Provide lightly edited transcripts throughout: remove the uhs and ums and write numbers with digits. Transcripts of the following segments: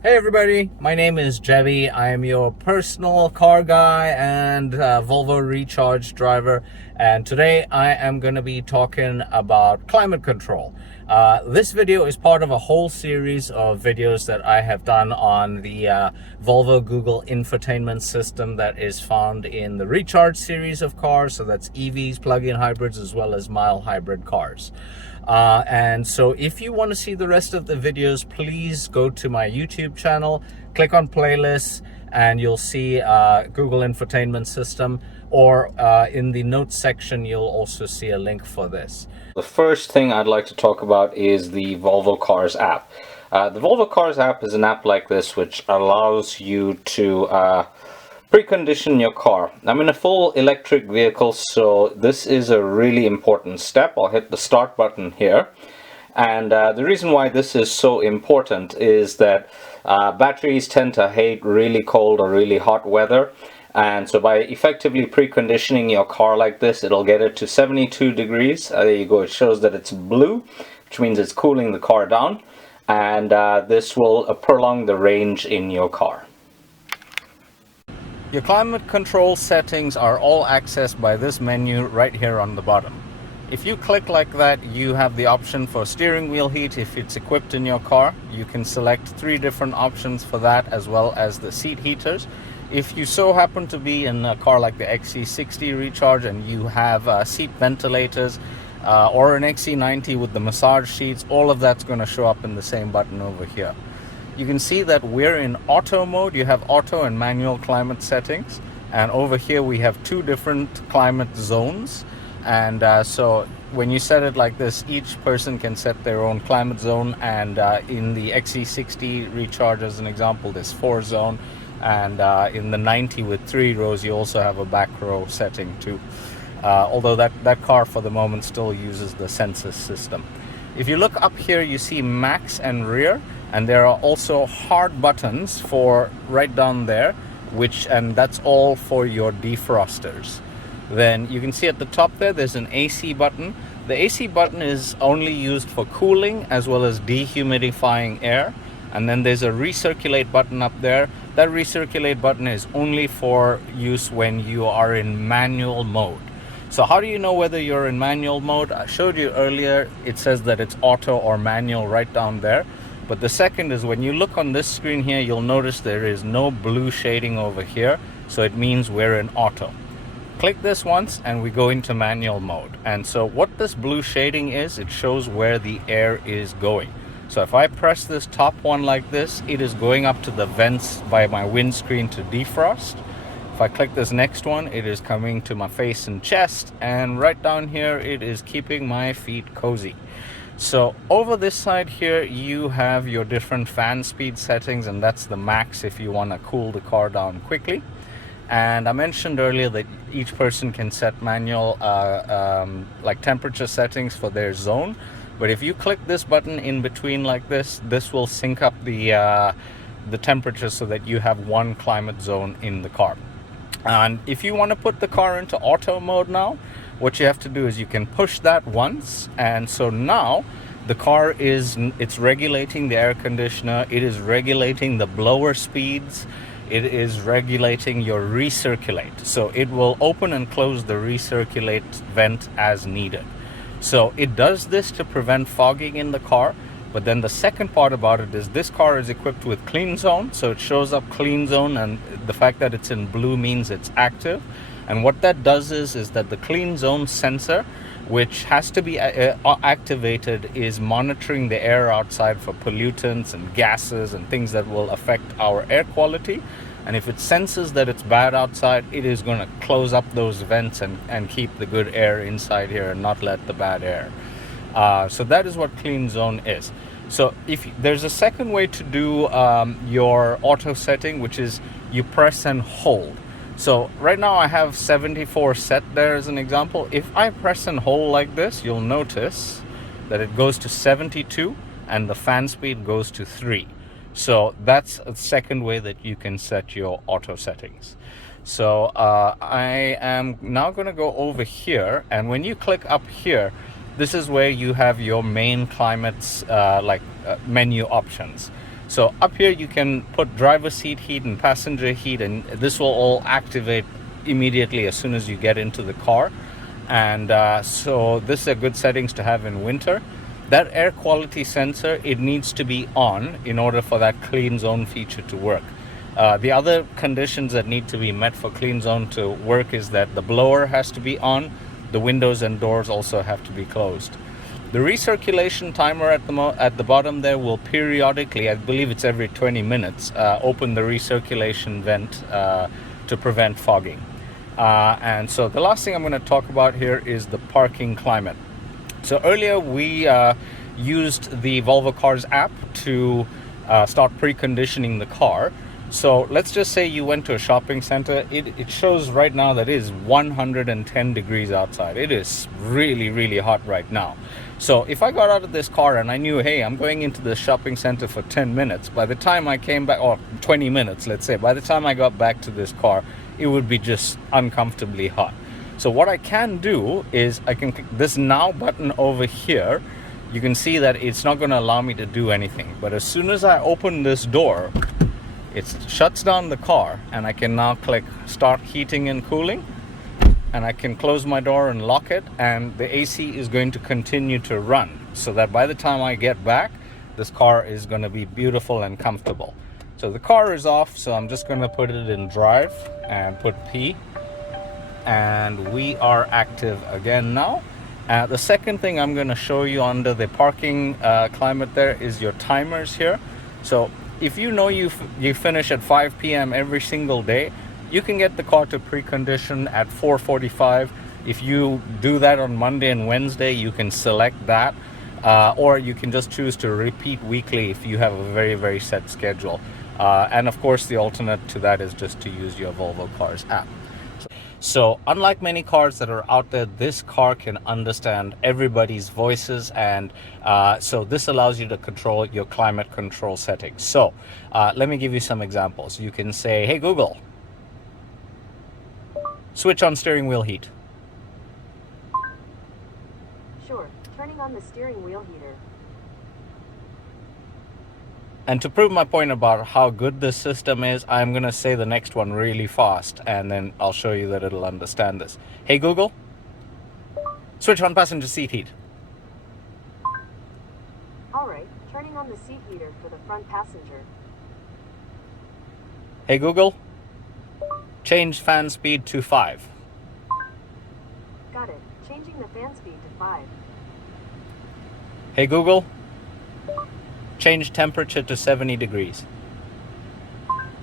Hey everybody, my name is Jebbie. I am your personal car guy and Volvo Recharge driver, and today I am going to be talking about climate control. This video is part of a whole series of videos that I have done on the Volvo Google Infotainment system that is found in the Recharge series of cars, so that's EVs, plug-in hybrids, as well as mild hybrid cars. And so if you want to see the rest of the videos, please go to my YouTube channel, click on playlists, and you'll see Google Infotainment System, or in the notes section, you'll also see a link for this. The first thing I'd like to talk about is the Volvo Cars app. The Volvo Cars app is an app like this which allows you to precondition your car. I'm in a full electric vehicle, so this is a really important step. I'll hit the start button here, and the reason why this is so important is that batteries tend to hate really cold or really hot weather, and so by effectively preconditioning your car like this, it'll get it to 72 degrees. There you go, it shows that it's blue, which means it's cooling the car down, and this will prolong the range in your car. Your climate control settings are all accessed by this menu right here on the bottom. If you click like that, you have the option for steering wheel heat if it's equipped in your car. You can select 3 different options for that, as well as the seat heaters. If you so happen to be in a car like the XC40 Recharge and you have seat ventilators, or an XC90 with the massage seats, all of that's going to show up in the same button over here. You can see that we're in auto mode. You have auto and manual climate settings, and over here we have 2 different climate zones, and so when you set it like this, each person can set their own climate zone, and in the XC60 Recharge, as an example, there's 4 zone, and in the 90 with 3 rows you also have a back row setting too, although that car for the moment still uses the census system. If you look up here, you see max and rear, and there are also hard buttons for right down there, and that's all for your defrosters. Then you can see at the top there's an AC button. The AC button is only used for cooling as well as dehumidifying air. And then there's a recirculate button up there. That recirculate button is only for use when you are in manual mode. So how do you know whether you're in manual mode? I showed you earlier, it says that it's auto or manual right down there. But the second is, when you look on this screen here, you'll notice there is no blue shading over here. So it means we're in auto. Click this once and we go into manual mode. And so what this blue shading is, it shows where the air is going. So if I press this top one like this, it is going up to the vents by my windscreen to defrost. If I click this next one, it is coming to my face and chest, and right down here it is keeping my feet cozy. So over this side here you have your different fan speed settings, and that's the max if you want to cool the car down quickly. And I mentioned earlier that each person can set manual like temperature settings for their zone, but if you click this button in between like this will sync up the temperature so that you have one climate zone in the car. And if you want to put the car into auto mode now, what you have to do is you can push that once, and so now the car it's regulating the air conditioner, it is regulating the blower speeds, it is regulating your recirculate. So it will open and close the recirculate vent as needed. So it does this to prevent fogging in the car. But then the second part about it is this car is equipped with clean zone, so it shows up clean zone, and the fact that it's in blue means it's active. And what that does is that the clean zone sensor, which has to be activated, is monitoring the air outside for pollutants and gases and things that will affect our air quality. And if it senses that it's bad outside, it is going to close up those vents and keep the good air inside here and not let the bad air. So that is what clean zone is. So if there's a second way to do your auto setting, which is you press and hold. So right now I have 74 set there as an example. If I press and hold like this, you'll notice that it goes to 72 and the fan speed goes to 3. So that's a second way that you can set your auto settings. So I am now going to go over here, and when you click up here, this is where you have your main climates menu options. So up here you can put driver seat heat and passenger heat, and this will all activate immediately as soon as you get into the car. And so this is a good settings to have in winter. That air quality sensor, it needs to be on in order for that clean zone feature to work. The other conditions that need to be met for clean zone to work is that the blower has to be on, the windows and doors also have to be closed. The recirculation timer at the bottom there will periodically, I believe it's every 20 minutes, open the recirculation vent to prevent fogging. And so the last thing I'm going to talk about here is the parking climate. So earlier we used the Volvo Cars app to start preconditioning the car. So let's just say you went to a shopping center. It shows right now that it is 110 degrees outside. It is really, really hot right now. So if I got out of this car and I knew, hey, I'm going into the shopping center for 10 minutes, by the time I came back, or 20 minutes, let's say, by the time I got back to this car, it would be just uncomfortably hot. So what I can do is I can click this now button over here. You can see that it's not going to allow me to do anything. But as soon as I open this door, it shuts down the car, and I can now click start heating and cooling. And I can close my door and lock it, and the AC is going to continue to run, so that by the time I get back, this car is going to be beautiful and comfortable. So the car is off, so I'm just going to put it in drive and put P, and we are active again now. The second thing I'm going to show you under the parking climate there is your timers here. So if you know you finish at 5 p.m. every single day, you can get the car to precondition at 4:45. If you do that on Monday and Wednesday, you can select that, or you can just choose to repeat weekly if you have a very, very set schedule. And of course, the alternate to that is just to use your Volvo Cars app. So unlike many cars that are out there, this car can understand everybody's voices, and so this allows you to control your climate control settings. So let me give you some examples. You can say, hey Google, switch on steering wheel heat. Sure, turning on the steering wheel heater. And to prove my point about how good this system is, I'm going to say the next one really fast, and then I'll show you that it'll understand this. Hey Google, switch on passenger seat heat. Alright, turning on the seat heater for the front passenger. Hey Google, change fan speed to 5. Got it, changing the fan speed to 5. Hey Google, change temperature to 70 degrees.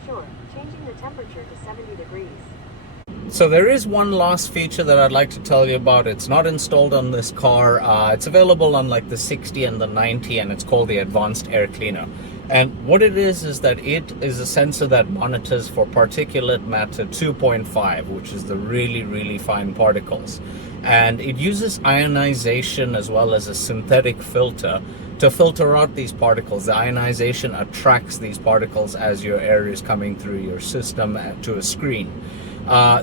Sure, changing the temperature to 70 degrees. So there is one last feature that I'd like to tell you about. It's not installed on this car. It's available on like the 60 and the 90, and it's called the Advanced Air Cleaner. And what it is that it is a sensor that monitors for particulate matter 2.5, which is the really, really fine particles. And it uses ionization as well as a synthetic filter to filter out these particles. The ionization attracts these particles as your air is coming through your system to a screen.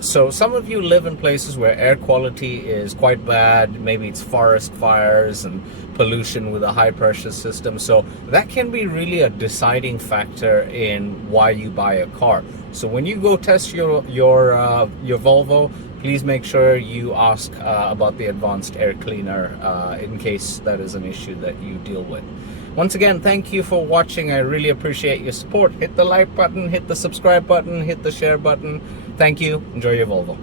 So some of you live in places where air quality is quite bad. Maybe it's forest fires and pollution with a high pressure system. So that can be really a deciding factor in why you buy a car. So when you go test your Volvo, please make sure you ask about the Advanced Air Cleaner in case that is an issue that you deal with. Once again, thank you for watching. I really appreciate your support. Hit the like button, hit the subscribe button, hit the share button. Thank you. Enjoy your Volvo.